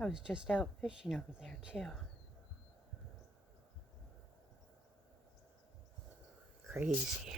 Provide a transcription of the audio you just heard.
I was just out fishing over there too. Crazy.